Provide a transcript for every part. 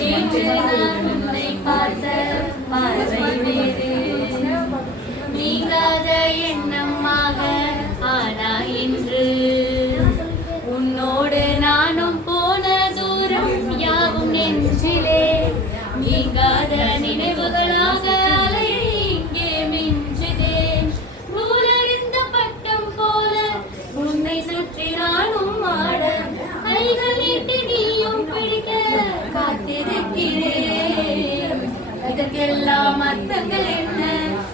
நேற்று நான் உன்னை பார்த்த பார்வை வேறு, நீங்காத எண்ணமாக ஆனா இன்று. உன்னோடு நானும் போன தூரம் யாவும் நெஞ்சிலே நீங்காத நினைவுகளாக அலையை இங்கே மிஞ்சுதே. நூலறிந்த பட்டம் போல உன்னை சுற்றி நானும் ஆட, கைகள் நீட்டி நீயும் பிடிக்க காத்திருக்கிறேன். இதற்கெல்லாம் அர்த்தங்கள் என்ன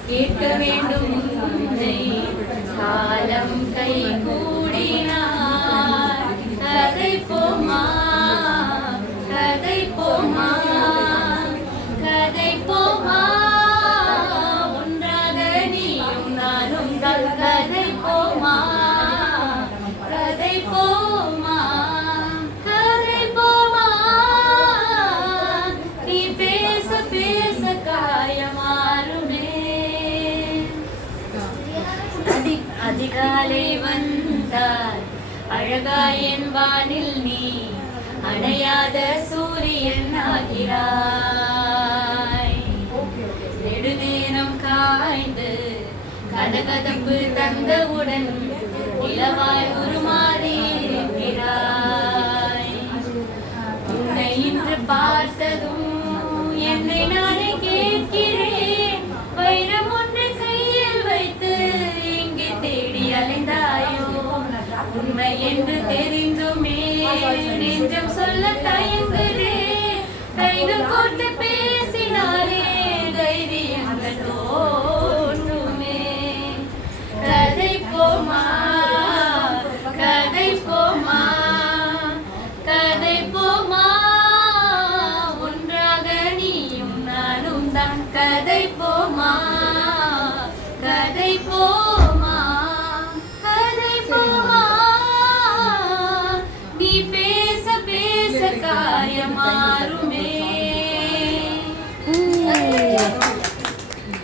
கேட்க வேண்டும் உன்னை. காலம் கை கூடினார் கதை போமா, கதை போமா, கதை போமா, ஒன்றாக நீயும் நானும் கதை போமா, கதை போமா, கதை போமா. நீ பேச பேச காயமாறுமே. அதிகாலை வந்தார் அழகாய் என் வானில் நீ, அணையாத சூரியன் ஆகிறாய். நெடுநேரம் காய்ந்து கதகதப்பு தந்தவுடன் நிலவாய் உருமாறி இருக்கிறாய். உன்னை இன்று பார்த்ததும் என்னை நானே கேட்கிறேன். வைரம் ஒன்றை கையில் வைத்து இங்கே தேடி அலைந்தாயோ, உண்மை என்று தெரிந்துமே நெஞ்சம் சொல்ல தயங்குதே. கைகள் கோர்த்து பேசினாரே தைரியங்கள் தோன்றுமே. கதை போமா, கதை போமா, கதை போமா, ஒன்றாக நீயும் நானும் தான். கதை போமா, கதை போமா, கதை போமா. நீ பேச பேச காயமாறுமே.